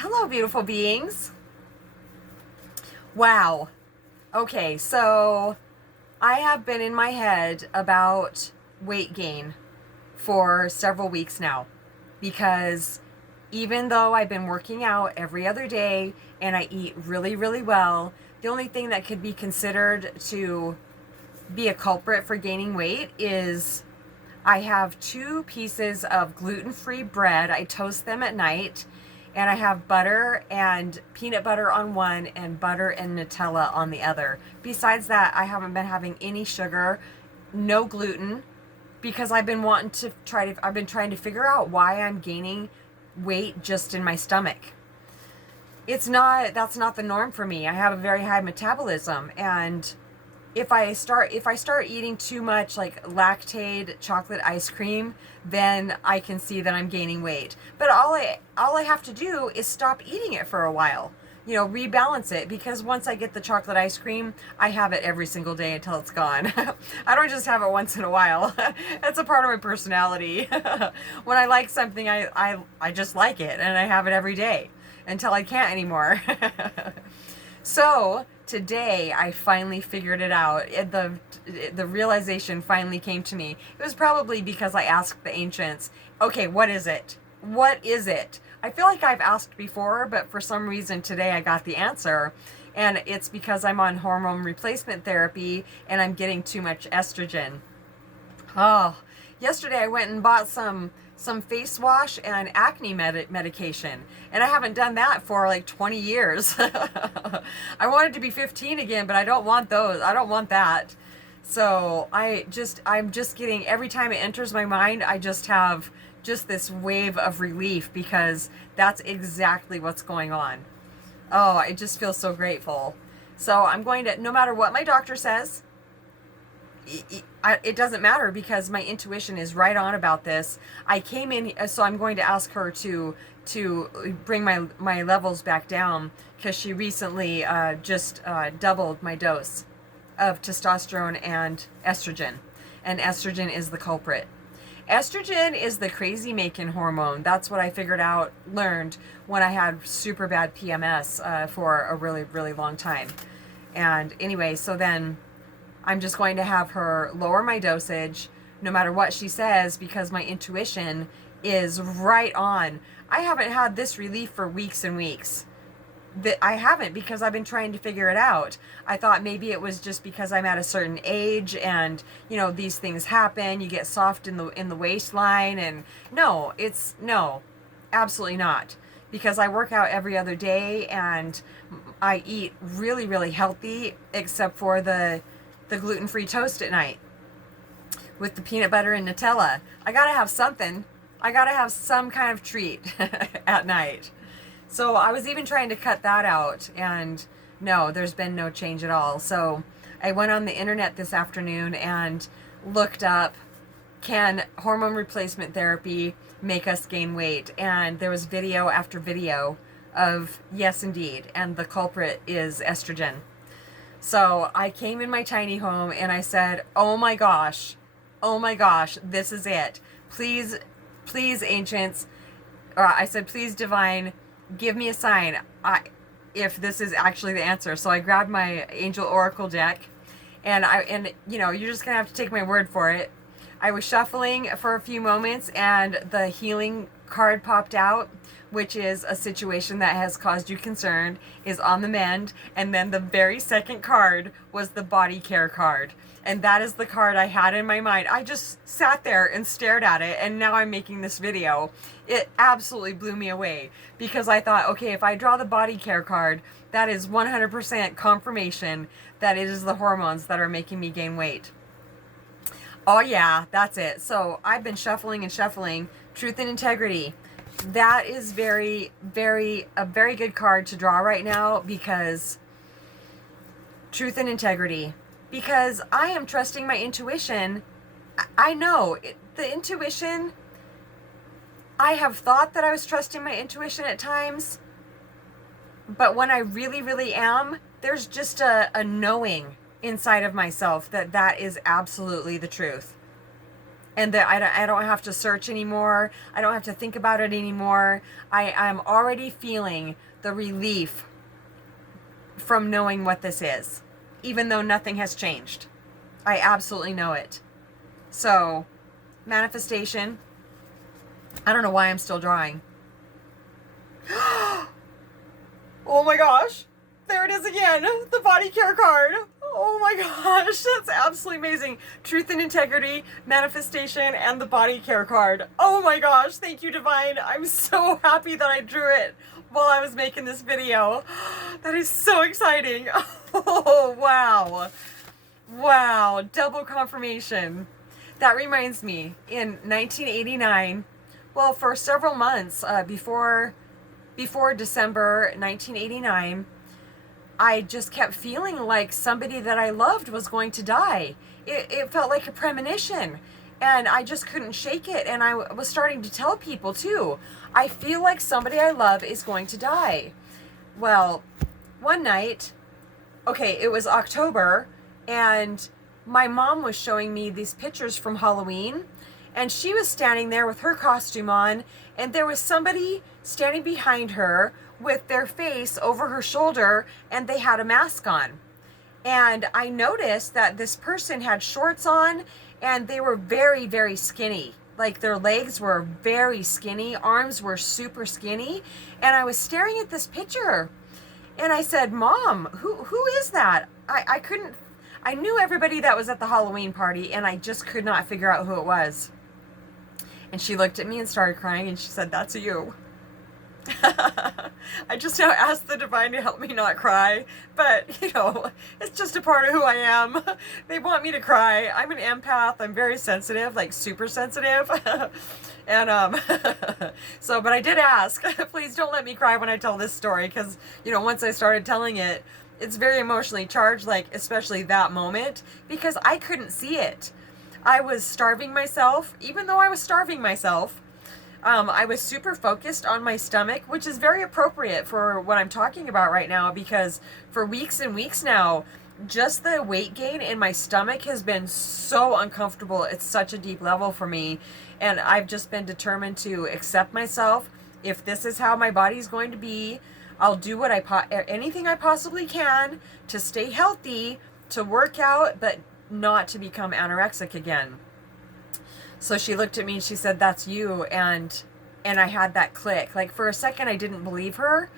Hello, beautiful beings. Wow. Okay, so I have been in my head about weight gain for several weeks now because even though I've been working out every other day and I eat really, really well, the only thing that could be considered to be a culprit for gaining weight is I have 2 pieces of gluten-free bread. I toast them at night, and I have butter and peanut butter on one and butter and Nutella on the other. Besides that, I haven't been having any sugar, no gluten, because I've been trying to figure out why I'm gaining weight just in my stomach. That's not the norm for me. I have a very high metabolism, and if I start eating too much like lactate chocolate ice cream, then I can see that I'm gaining weight. But all I have to do is stop eating it for a while. Rebalance it, because once I get the chocolate ice cream, I have it every single day until it's gone. I don't just have it once in a while. That's a part of my personality. When I like something, I just like it, and I have it every day until I can't anymore. So today I finally figured it out. The realization finally came to me. It was probably because I asked the ancients, okay, what is it? What is it? I feel like I've asked before, but for some reason today I got the answer. And it's because I'm on hormone replacement therapy and I'm getting too much estrogen. Oh, yesterday I went and bought some face wash and acne medication, and I haven't done that for like 20 years. I wanted to be 15 again, but I don't want those. I don't want that. So I'm just getting, every time it enters my mind, I just have just this wave of relief because that's exactly what's going on. Oh, I just feel so grateful. So I'm going to, no matter what my doctor says, it doesn't matter because my intuition is right on about this. I came in, so I'm going to ask her to bring my levels back down because she recently just doubled my dose of testosterone and estrogen is the culprit. Estrogen is the crazy making hormone. That's what I learned when I had super bad PMS for a really, really long time. And anyway, so then I'm just going to have her lower my dosage no matter what she says because my intuition is right on. I haven't had this relief for weeks and weeks. I haven't, because I've been trying to figure it out. I thought maybe it was just because I'm at a certain age and these things happen. You get soft in the waistline, and no, absolutely not, because I work out every other day and I eat really, really healthy except for the gluten-free toast at night with the peanut butter and Nutella. I gotta have something. I gotta have some kind of treat at night. So I was even trying to cut that out, and no, there's been no change at all. So I went on the internet this afternoon and looked up, can hormone replacement therapy make us gain weight? And there was video after video of yes, indeed, and the culprit is estrogen. So I came in my tiny home and I said, oh my gosh, this is it. Please, please, ancients, I said, please, divine, give me a sign if this is actually the answer. So I grabbed my angel oracle deck, and you're just gonna have to take my word for it. I was shuffling for a few moments and the healing card popped out, which is a situation that has caused you concern, is on the mend. And then the very second card was the body care card. And that is the card I had in my mind. I just sat there and stared at it, and now I'm making this video. It absolutely blew me away because I thought, okay, if I draw the body care card, that is 100% confirmation that it is the hormones that are making me gain weight. Oh yeah, that's it. So I've been shuffling and shuffling. Truth and integrity. That is a very good card to draw right now, because truth and integrity. Because I am trusting my intuition. I know the intuition. I have thought that I was trusting my intuition at times, but when I really, really am, there's just a knowing inside of myself that is absolutely the truth. and that I don't have to search anymore. I don't have to think about it anymore. I'm already feeling the relief from knowing what this is, even though nothing has changed. I absolutely know it. So, manifestation. I don't know why I'm still drawing. Oh my gosh. There it is again. The body care card. Oh my gosh. That's absolutely amazing. Truth and integrity, manifestation, and the body care card. Oh my gosh. Thank you, Divine. I'm so happy that I drew it while I was making this video. That is so exciting. Oh, wow. Wow. Double confirmation. That reminds me, in 1989, well, for several months before December 1989, I just kept feeling like somebody that I loved was going to die. It felt like a premonition, and I just couldn't shake it. And I was starting to tell people too, I feel like somebody I love is going to die. Well, one night, okay, it was October, and my mom was showing me these pictures from Halloween, and she was standing there with her costume on, and there was somebody standing behind her with their face over her shoulder, and they had a mask on. And I noticed that this person had shorts on, and they were very, very skinny. Like, their legs were very skinny, arms were super skinny, and I was staring at this picture, and I said, Mom, who is that? I knew everybody that was at the Halloween party, and I just could not figure out who it was. And she looked at me and started crying, and she said, that's you. I just now asked the Divine to help me not cry, but, you know, it's just a part of who I am. They want me to cry. I'm an empath. I'm very sensitive, like super sensitive. And, so, but I did ask, please don't let me cry when I tell this story, because, you know, once I started telling it, it's very emotionally charged, like, especially that moment, because I couldn't see it. I was starving myself. Even though I was starving myself, I was super focused on my stomach, which is very appropriate for what I'm talking about right now, because for weeks and weeks now, just the weight gain in my stomach has been so uncomfortable. It's such a deep level for me, and I've just been determined to accept myself. If this is how my body's going to be, I'll do what anything I possibly can to stay healthy, to work out, but not to become anorexic again. So she looked at me and she said, that's you. And I had that click. Like, for a second I didn't believe her,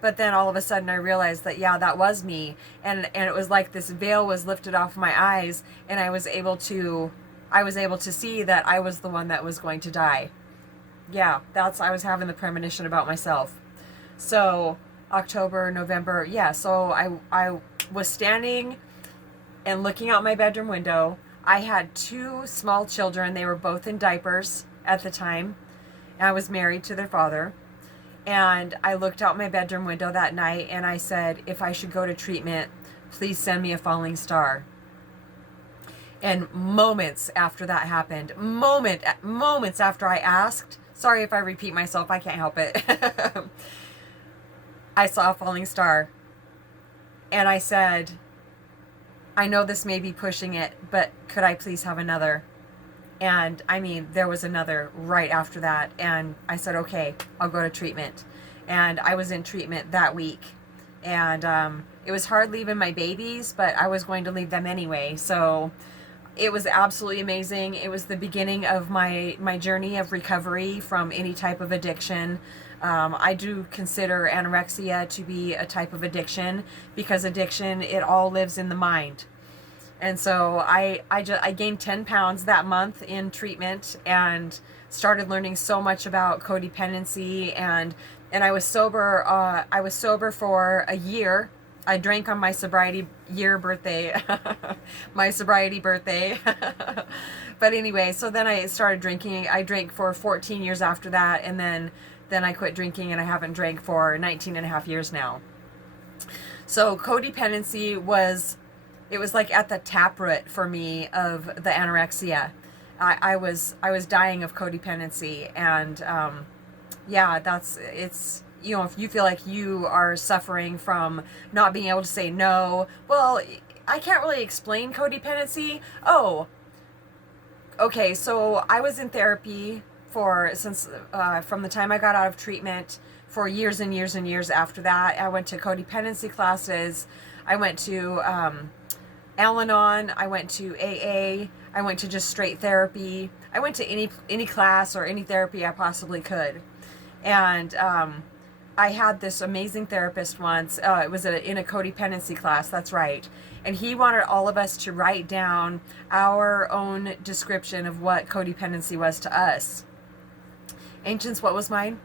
but then all of a sudden I realized that, yeah, that was me. And it was like this veil was lifted off my eyes, and I was able to see that I was the one that was going to die. Yeah, I was having the premonition about myself. So October, November, yeah, so I was standing and looking out my bedroom window. I had 2 small children. They were both in diapers at the time. And I was married to their father. And I looked out my bedroom window that night, and I said, if I should go to treatment, please send me a falling star. And moments after that happened, moments after I asked, sorry if I repeat myself, I can't help it. I saw a falling star. And I said, I know this may be pushing it, but could I please have another? And I mean, there was another right after that. And I said, okay, I'll go to treatment. And I was in treatment that week. And it was hard leaving my babies, but I was going to leave them anyway. So it was absolutely amazing. It was the beginning of my journey of recovery from any type of addiction. I do consider anorexia to be a type of addiction, because addiction, it all lives in the mind. And so I gained 10 pounds that month in treatment, and started learning so much about codependency, and I was sober. I was sober for a year. I drank on my sobriety birthday. But anyway, so then I started drinking. I drank for 14 years after that, and then I quit drinking, and I haven't drank for 19 and a half years now. So codependency was like at the taproot for me of the anorexia. I was dying of codependency, and yeah, it's, you know, if you feel like you are suffering from not being able to say no, well, I can't really explain codependency. Oh, Okay, so I was in therapy for since from the time I got out of treatment for years and years and years after that. I went to codependency classes. I went to Al-Anon. I went to AA. I went to just straight therapy. I went to any class or any therapy I possibly could, and I had this amazing therapist once. It was in a codependency class, that's right. And he wanted all of us to write down our own description of what codependency was to us. Ancients, what was mine?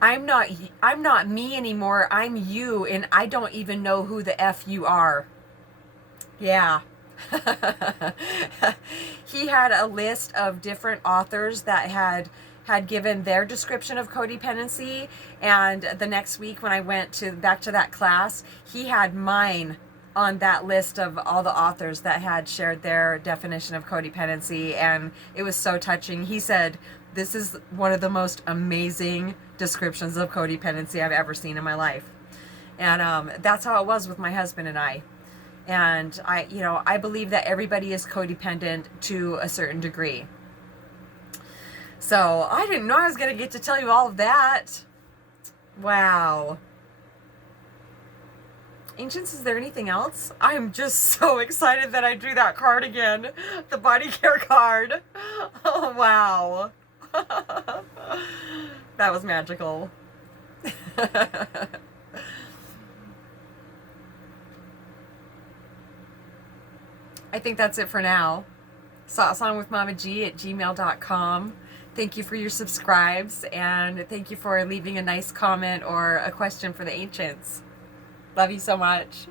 I'm not me anymore. I'm you, and I don't even know who the F you are. Yeah. He had a list of different authors that had given their description of codependency, and the next week when I went to back to that class, he had mine on that list of all the authors that had shared their definition of codependency, and it was so touching. He said, "This is one of the most amazing descriptions of codependency I've ever seen in my life." And that's how it was with my husband and I. And I believe that everybody is codependent to a certain degree. So I didn't know I was going to get to tell you all of that. Wow. Ancients, is there anything else? I'm just so excited that I drew that card again. The body care card. Oh, wow. That was magical. I think that's it for now. satsangwithmamag@gmail.com. Thank you for your subscribes, and thank you for leaving a nice comment or a question for the ancients. Love you so much.